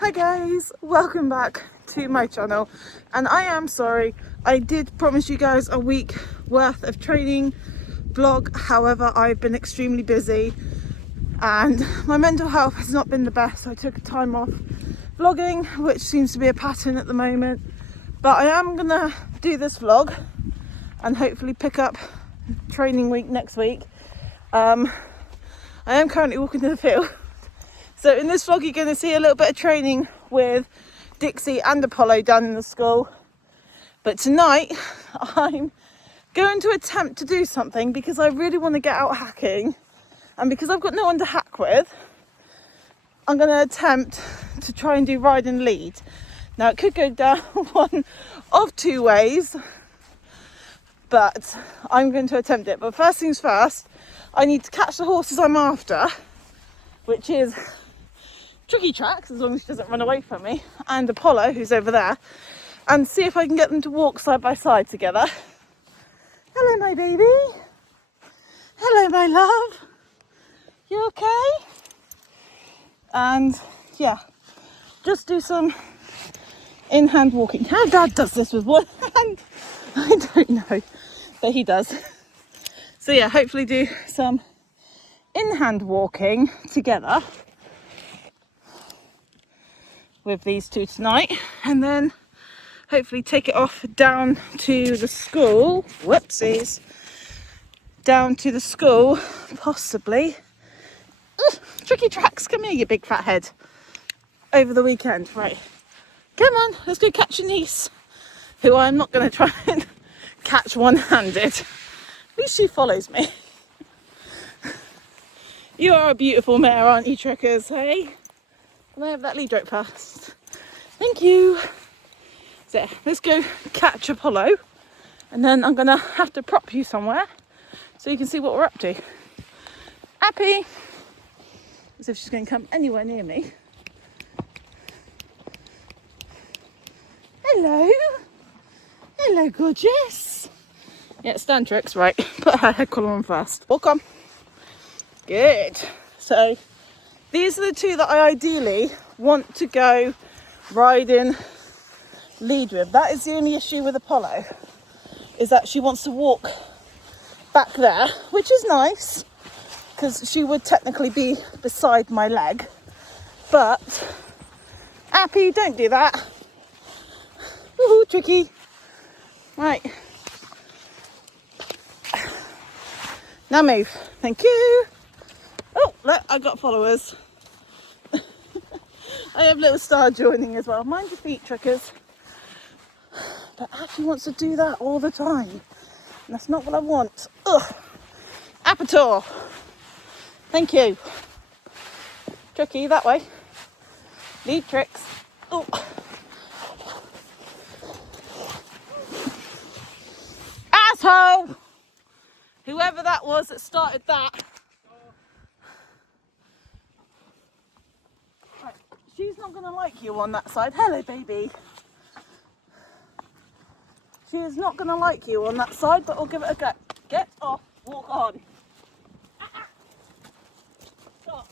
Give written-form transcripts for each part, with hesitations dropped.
Hi guys, welcome back to my channel, and I am sorry, I did promise you guys a week worth of training vlog. However, I've been extremely busy and my mental health has not been the best, so I took time off vlogging, which seems to be a pattern at the moment. But I am gonna do this vlog and hopefully pick up training week next week. I am currently walking to the field. So in this vlog, you're going to see a little bit of training with Dixie and Apollo down in the school. But tonight, I'm going to attempt to do something because I really want to get out hacking. And because I've got no one to hack with, I'm going to attempt to try and do ride and lead. Now, it could go down one of two ways, but I'm going to attempt it. But first things first, I need to catch the horses I'm after, which is Tricka Tracks, as long as she doesn't run away from me, and Apollo, who's over there, and see if I can get them to walk side by side together. Hello, my baby. Hello, my love. You okay? And yeah, just do some in-hand walking. How Dad does this with one hand, I don't know, but he does. So yeah, hopefully do some in-hand walking together with these two tonight, and then hopefully take it off down to the school. Whoopsies. Down to the school, possibly. Tricka Tracks, come here, you big fat head. Over the weekend, right. Come on, let's go catch your niece, who I'm not going to try and catch one-handed. At least she follows me. You are a beautiful mare, aren't you, Trickers, hey? Can I have that lead rope first? Thank you. So let's go catch Apollo, and then I'm gonna have to prop you somewhere so you can see what we're up to. Happy? As if she's going to come anywhere near me. Hello. Hello, gorgeous. Yeah, stand tricks, right. Put her head collar on first. Walk on. Good. So these are the two that I ideally want to go riding lead with. That is the only issue with Apollo, is that she wants to walk back there, which is nice because she would technically be beside my leg. But Appy, don't do that. Woohoo, tricky. Right. Now move. Thank you. Oh, look, I got followers. I have little Star joining as well. Mind your feet, Trickers. But Appy wants to do that all the time. And that's not what I want. Ugh. Appator. Thank you. Tricky, that way. Lead tricks. Oh. Asshole! Whoever that was that started that. Right. She's not going to like you on that side. Hello, baby. She is not going to like you on that side, but we'll give it a go. Get off. Walk on. Stop.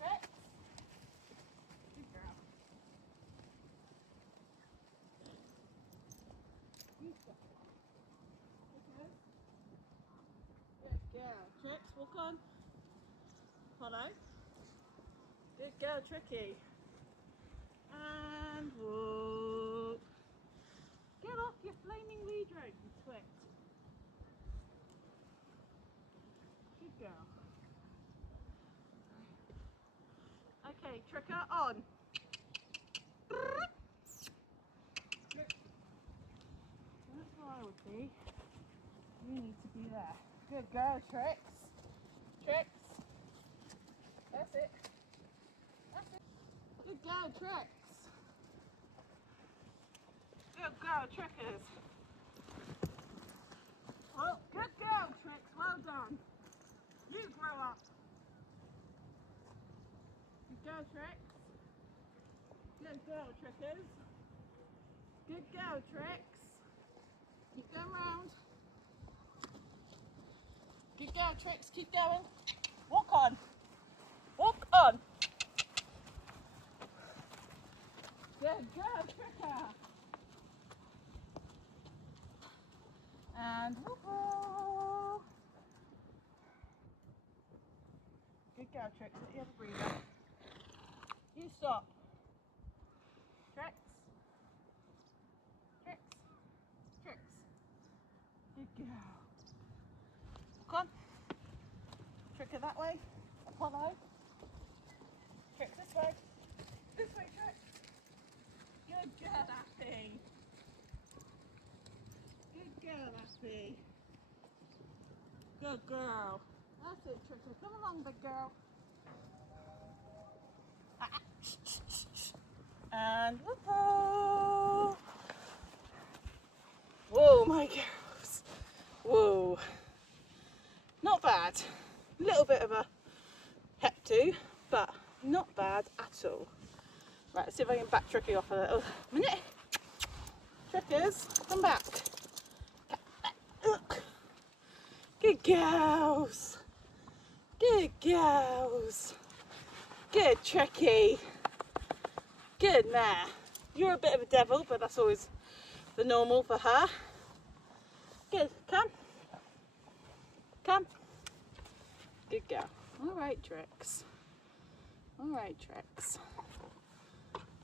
Rex. Good girl. Good girl. Tricks, walk on. Follow. Good girl, Tricky. And walk. Get off your flaming lead rope, you twit. Good girl. Okay, Tricka, on. That's where I would be. You need to be there. Good girl, Tricks. Tricks. That's it. That's it. Good girl, Tricks. Good girl, Trickers. Well, good girl, Tricks. Well done. You grow up. Good girl, Tricks. Good girl, Trickers. Good girl, Tricks. Keep going round. Good girl, Tricks. Keep going. Walk on. Walk on. And whoop-oh. Good girl, Tricks. Let the other breather. You stop. Tricks. Tricks. Tricks. Good girl. Come on. Tricka that way. Apollo. Tricks this way. This way, Tricks. Good girl, Appy. Good girl, Appy. Good girl. That's it, Tricka. Come along, big girl. And whoop-oh. Whoa, my girls. Whoa. Not bad. A little bit of a hep to, but not bad at all. Right, let's see if I can back Tricky off a little minute. Trickers, come back. Look. Good girls. Good girls. Good Tricky. Good mare. You're a bit of a devil, but that's always the normal for her. Good. Come. Come. Good girl. All right, Tricks. All right, Tricks.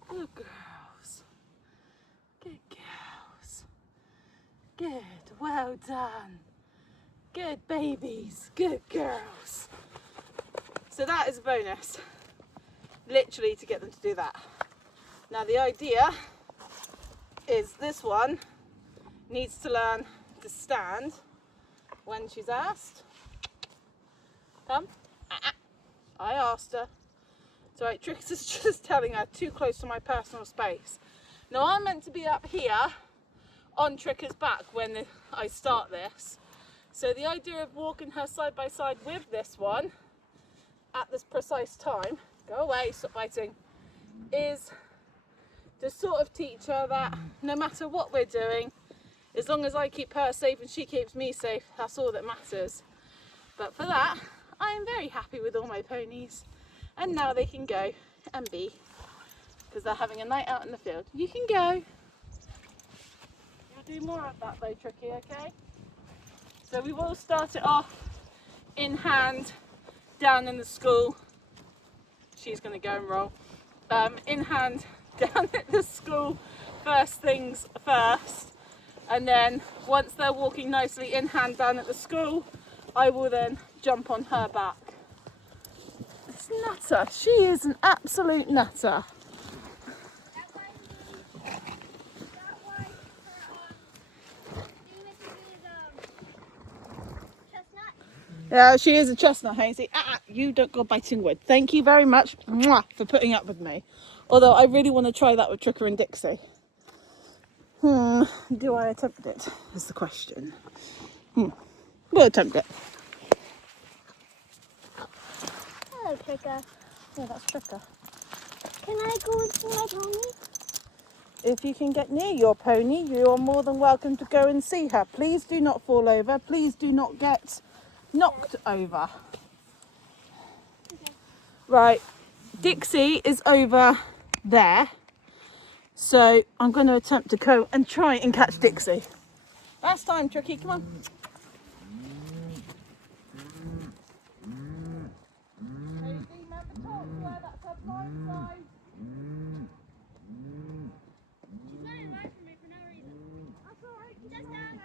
Good girls. Good girls. Good. Well done. Good babies. Good girls. So that is a bonus. Literally to get them to do that. Now the idea is this one needs to learn to stand when she's asked. Come. I asked her. It's alright, Trix is just telling her too close to my personal space. Now I'm meant to be up here on Tricka's back when I start this. So the idea of walking her side by side with this one at this precise time, go away, stop biting, is to sort of teach her that no matter what we're doing, as long as I keep her safe and she keeps me safe, that's all that matters. But for that, I am very happy with all my ponies. And now they can go and be, because they're having a night out in the field. You can go. You'll do more of that though, Tricky, okay? So we will start it off in hand down in the school. She's going to go and roll. In hand down at the school, first things first. And then once they're walking nicely in hand down at the school, I will then jump on her back. This nutter, she is an absolute nutter. Yeah, she is a chestnut, Hazy. You don't go biting wood. Thank you very much for putting up with me. Although I really want to try that with Tricka and Dixie. Do I attempt it? Is the question. We'll attempt it. Hello, Tricka. Yeah, that's Tricka. Can I go and see my pony? If you can get near your pony, you are more than welcome to go and see her. Please do not fall over. Please do not get knocked over. Okay. Right, Dixie is over there. So I'm going to attempt to go and try and catch Dixie. Last time, Tricky, come on. She's running away from me for no reason. That's alright. Just stand.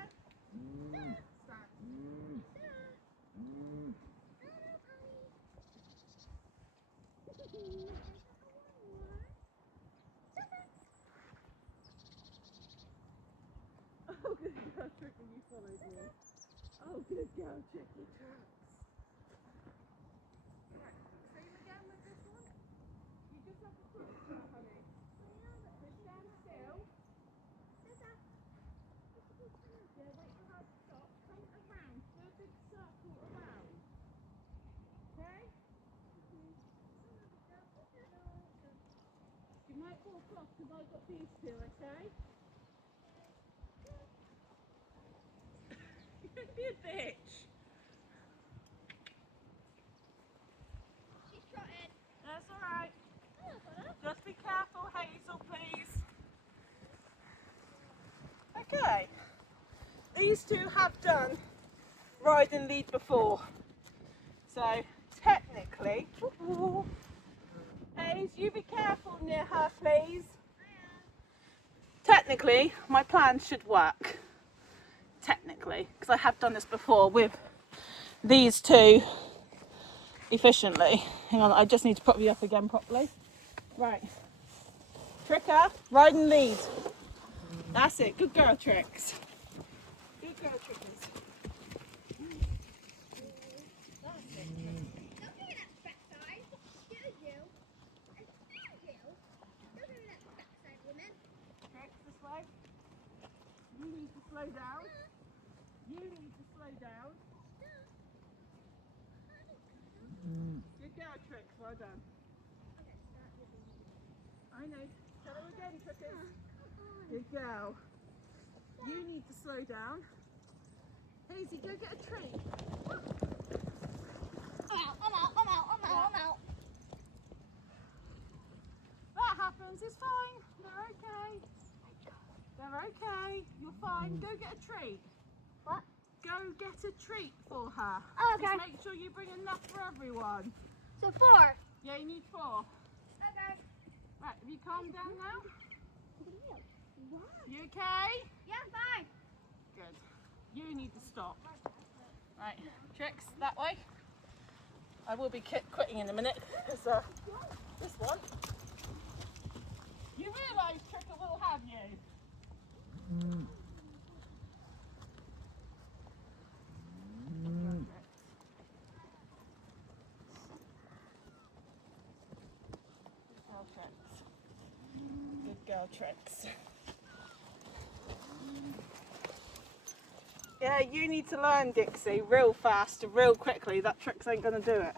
Oh, good girl, Tricky, you followed me. Oh, good girl, Tricky. Right, same again with this one. You just have to cross her, honey. So stand still. Yeah, wait for her to stop. Come around. Do a big circle around. Okay? You might walk off because I've got these two, okay? Don't be a bitch. She's trotted. That's alright. Just be careful, Hazel, please. Okay. Are you these two have done ride and lead before. So technically, Hayes, you be careful near her, please. Technically, my plan should work. Technically, because I have done this before with these two efficiently. Hang on, I just need to prop you up again properly. Right. Tricka, ride and lead. That's it. Good girl, Tricks. Good girl, Trickers. That's it, Tricks. Don't do that backside. Excuse you. Excuse you. Don't do that backside, woman. Tricks, this way. You need to slow down. You need to slow down. Good girl, Tricks. Well done. I know. Tell her again, Trickers. Good girl. You need to slow down. Hazy, go get a treat. I'm out. That happens. It's fine. They're okay. They're okay. You're fine. Go get a treat. What? Go get a treat for her. Oh, okay. Just make sure you bring enough for everyone. So 4. Yeah, you need 4. Okay. Right, have you calmed down now? What? You okay? Yeah, fine. Good. You need to stop. Right, Tricks, that way. I will be quitting in a minute because this one. You realise Tricka will have you. Good girl, Tricks. Yeah, you need to learn, Dixie, real fast, real quickly. That Tricks ain't gonna do it.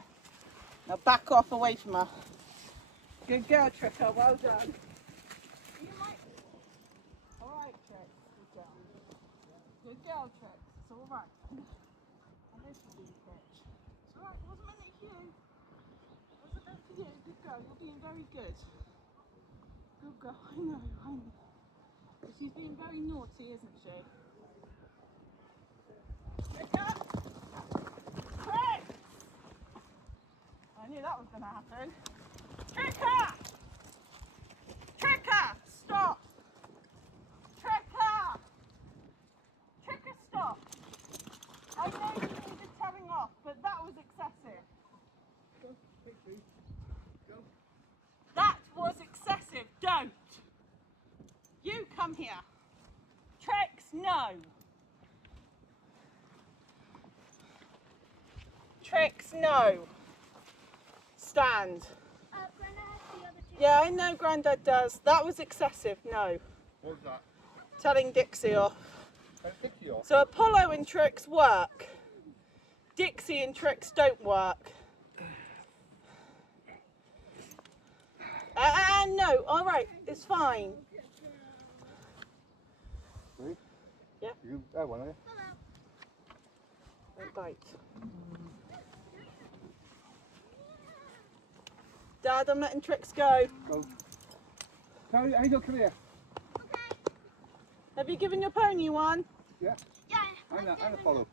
Now back off away from her. Good girl, Tricka. Well done. You might. All right, Tricks. Good girl. Good girl, Tricks. It's all right. I know she's being a bitch. It's all right. It wasn't meant for you. It wasn't meant for you. Good girl. You're being very good. Good girl. I know. But she's being very naughty, isn't she? Tricka! Tricks! I knew that was going to happen. Tricka! Tricka! Stop! Tricka! Tricka, stop! I know you needed telling off, but that was excessive. That was excessive. Don't! You come here. Tricks, no! Tricks, no! Stand. Grandma has the other 2. Yeah, I know Grandad does. That was excessive, no. What was that? Telling Dixie off. Dixie off? So Apollo and Tricks work. Dixie and Tricks don't work. No, alright, it's fine. Ready? Yeah. You that one, are you? Don't bite. Dad, I'm letting Tricks go. Go. Hazel, come here. Okay. Have you given your pony one? Yeah. Yeah. And a follow.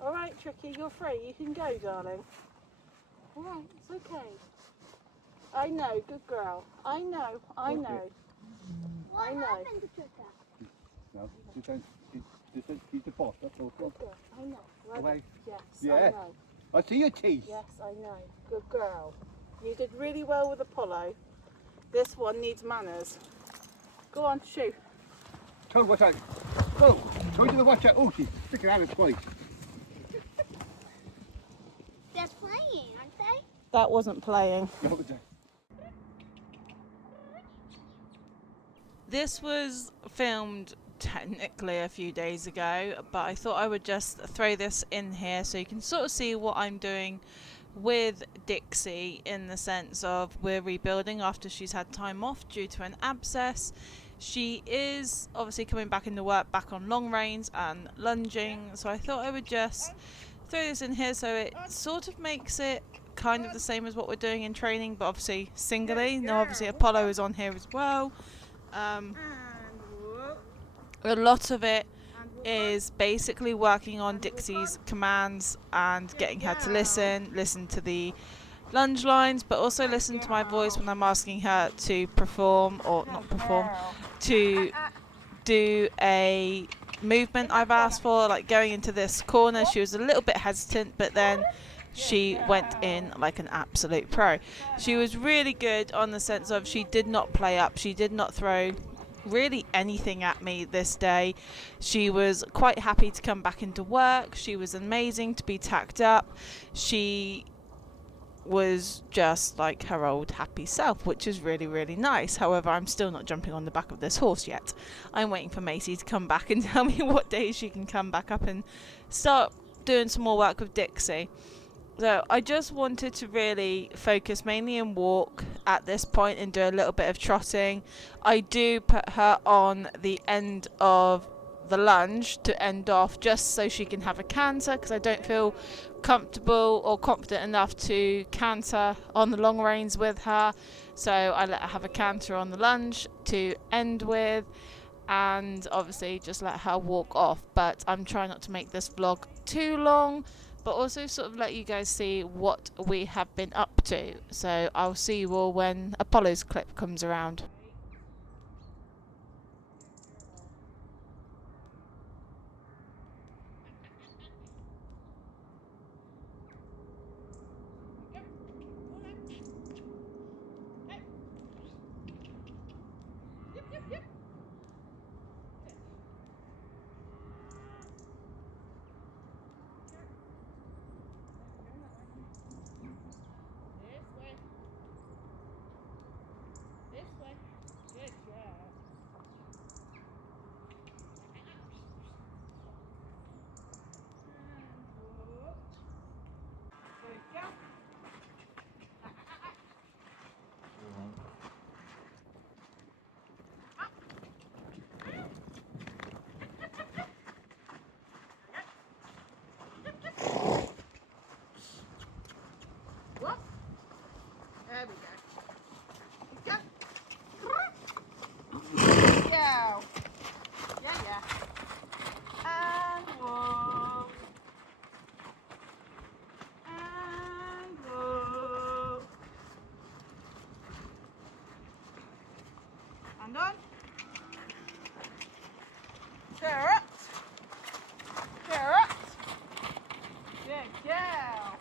Alright, Tricky, you're free. You can go, darling. Alright, it's okay. I know, good girl. I know. What I know. happened to Tricka? No, she's the boss, that's all. Good girl. I know. Right. Away. Yes, Yeah. I know. I see your teeth. Yes, I know. Good girl. You did really well with Apollo. This one needs manners. Go on, shoot. Tell her watch out. Go. Go to the watch out. Oh, she's sticking out of twice. They're playing, aren't they? That wasn't playing. No, it's a- This was filmed technically a few days ago, but I thought I would just throw this in here so you can sort of see what I'm doing with Dixie, in the sense of we're rebuilding after she's had time off due to an abscess. She is obviously coming back into work, back on long reins and lunging, so I thought I would just throw this in here so it sort of makes it kind of the same as what we're doing in training, but obviously singly. Now obviously Apollo is on here as well. A lot of it is basically working on Dixie's commands and getting her to listen to the lunge lines, but also listen to my voice when I'm asking her to perform, or not perform, to do a movement I've asked for, like going into this corner. She was a little bit hesitant, but then she went in like an absolute pro. She was really good on the sense of she did not play up, she did not throw really anything at me this day. She was quite happy to come back into work. She was amazing to be tacked up. She was just like her old happy self, which is really, really nice. However, I'm still not jumping on the back of this horse yet. I'm waiting for Macy to come back and tell me what days she can come back up and start doing some more work with Dixie. So I just wanted to really focus mainly on walk at this point and do a little bit of trotting. I do put her on the end of the lunge to end off, just so she can have a canter, because I don't feel comfortable or confident enough to canter on the long reins with her. So I let her have a canter on the lunge to end with, and obviously just let her walk off. But I'm trying not to make this vlog too long, but also sort of let you guys see what we have been up to. So I'll see you all when Apollo's clip comes around. There we go. Go. Yeah. Yeah. And walk. And walk. And on. Carrot. Carrot. Good girl.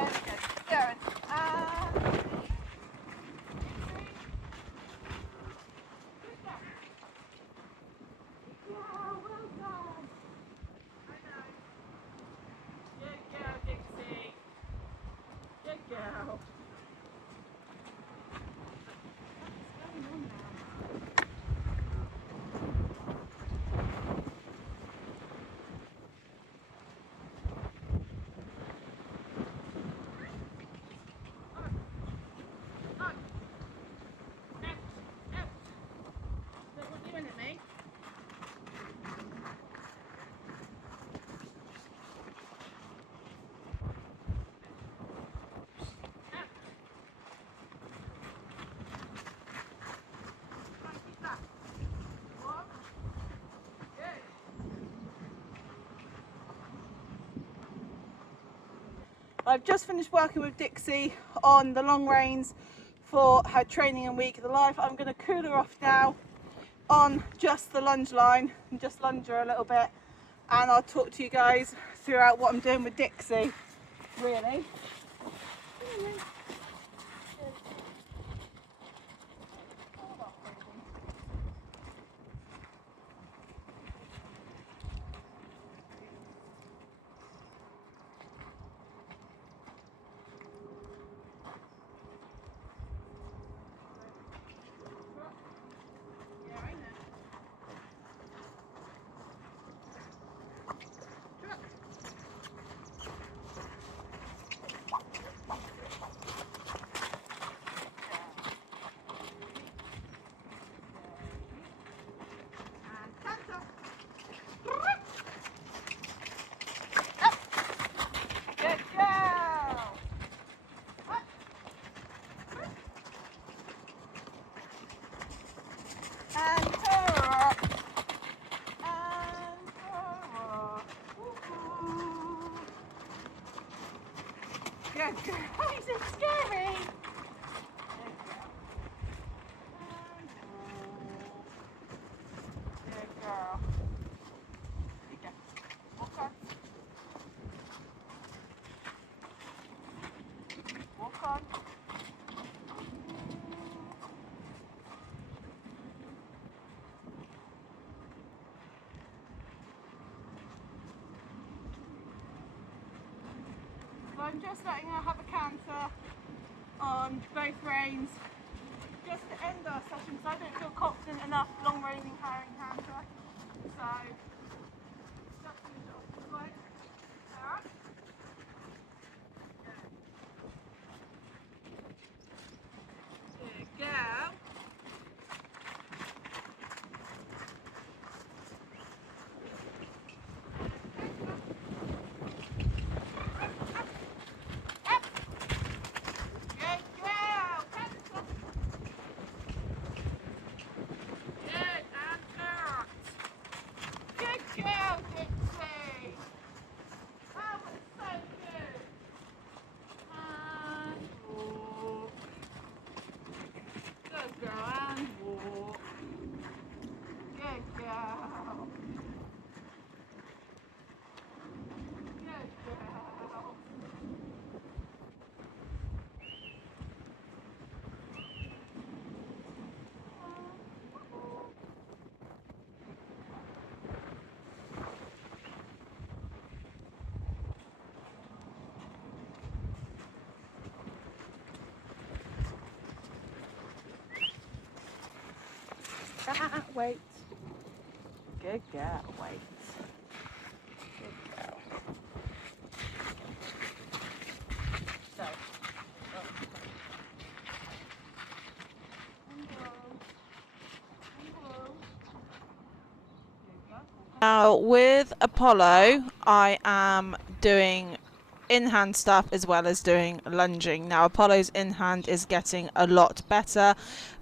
There we go. Going. Yeah, well done. I know. Good girl, Dixie. Good girl. What's going on now? I've just finished working with Dixie on the long reins for her training and week of the life. I'm going to cool her off now on just the lunge line and just lunge her a little bit, and I'll talk to you guys throughout what I'm doing with Dixie. Really? Good girl. Is it scary? Good girl. Good girl. Walk on. Walk on. So I'm just letting her have a canter on both reins just to end our session because I don't feel confident enough long reining her in canter. So just a little like that. Good girl. Good girl, Dixie. That was so good. And walk. Good girl, and walk. Good girl. Good girl. Wait. Good girl, wait. Good girl. So. Now with Apollo, I am doing in-hand stuff as well as doing lunging. Now Apollo's in-hand is getting a lot better,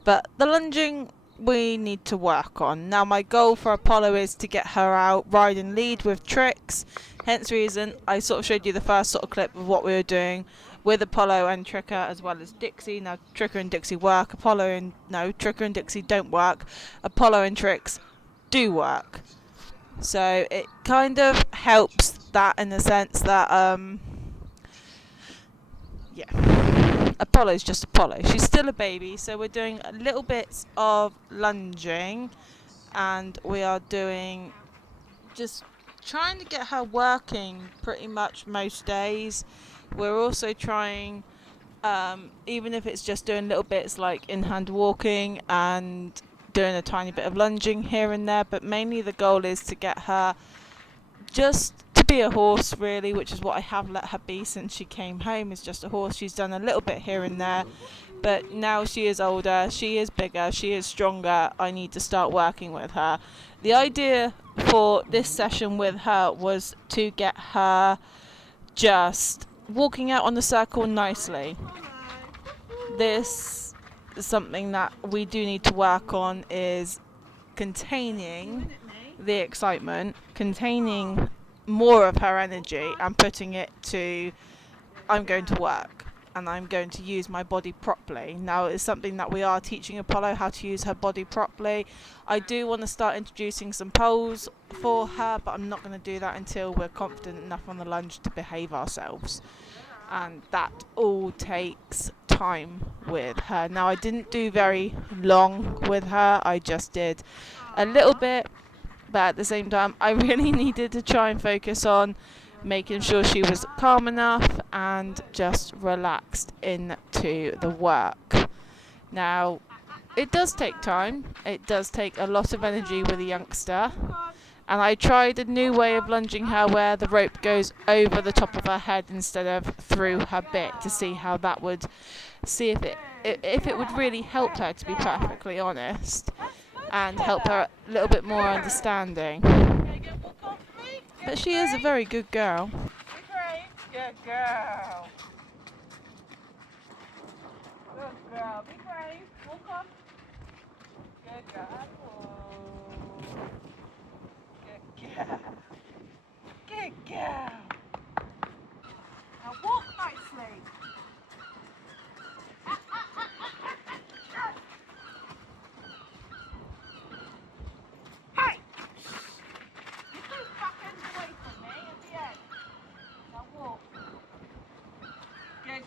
but the lunging we need to work on. Now my goal for Apollo is to get her out ride and lead with tricks, hence the reason I sort of showed you the first sort of clip of what we were doing with Apollo and Tricka as well as Dixie. Now Tricka and Dixie work, Tricka and Dixie don't work, Apollo and Tricks do work. So it kind of helps that in the sense that Apollo's just Apollo. She's still a baby, so we're doing a little bits of lunging and we are doing just trying to get her working pretty much most days. We're also trying, even if it's just doing little bits like in-hand walking and doing a tiny bit of lunging here and there, but mainly the goal is to get her just to be a horse really, which is what I have let her be since she came home, is just a horse. She's done a little bit here and there, but now she is older, she is bigger, she is stronger, I need to start working with her. The idea for this session with her was to get her just walking out on the circle nicely. This is something that we do need to work on, is containing the excitement, containing more of her energy and putting it to I'm going to work and I'm going to use my body properly. Now it's something that we are teaching Apollo, how to use her body properly. I do want to start introducing some poles for her, but I'm not going to do that until we're confident enough on the lunge to behave ourselves, and that all takes time with her. Now I didn't do very long with her, I just did a little bit, but at the same time I really needed to try and focus on making sure she was calm enough and just relaxed into the work. Now it does take time, it does take a lot of energy with a youngster, and I tried a new way of lunging her where the rope goes over the top of her head instead of through her bit, to see how that would, see if it would really help her, to be perfectly honest, and help her a little bit more understanding. But she is a very good girl. Be brave. Good girl. Good girl. Be brave. Walk on. Good girl. Good girl. Good girl. Now walk nicely.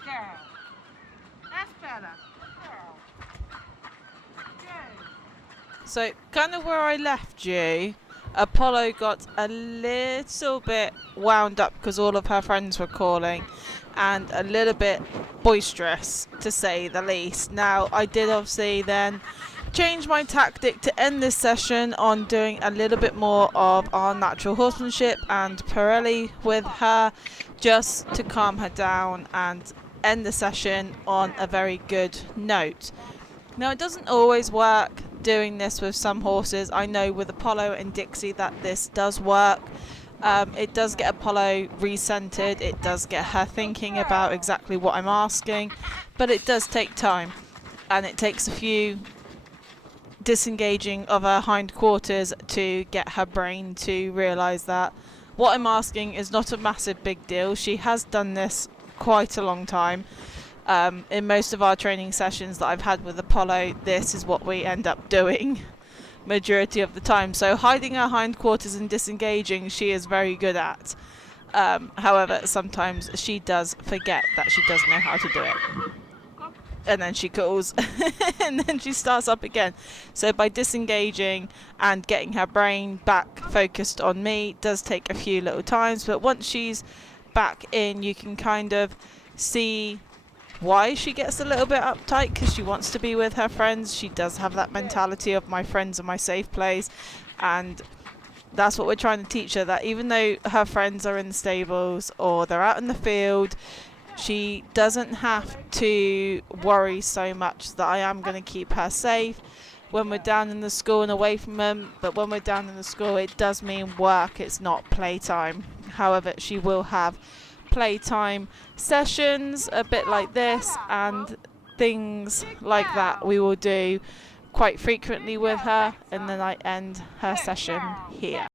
girl. That's better. Girl. Good. So, kind of where I left you, Apollo got a little bit wound up because all of her friends were calling and a little bit boisterous, to say the least. Now, I did obviously then change my tactic to end this session on doing a little bit more of our natural horsemanship and Pirelli with her, just to calm her down and end the session on a very good note. Now, it doesn't always work doing this with some horses. I know with Apollo and Dixie that this does work. It does get Apollo recentered, it does get her thinking about exactly what I'm asking, but it does take time, and it takes a few disengaging of her hindquarters to get her brain to realise that what I'm asking is not a massive big deal. She has done this quite a long time. In most of our training sessions that I've had with Apollo, this is what we end up doing majority of the time. So hiding her hindquarters and disengaging, she is very good at. However, sometimes she does forget that she does know how to do it. And then she calls and then she starts up again. So by disengaging and getting her brain back focused on me does take a few little times, but once she's back in, you can kind of see why she gets a little bit uptight, because she wants to be with her friends. She does have that mentality of my friends are my safe place, and that's what we're trying to teach her, that even though her friends are in the stables or they're out in the field, she doesn't have to worry so much, that I am going to keep her safe when we're down in the school and away from them. But when we're down in the school, it does mean work, it's not playtime. However, she will have playtime sessions a bit like this, and things like that we will do quite frequently with her, and then I end her session here.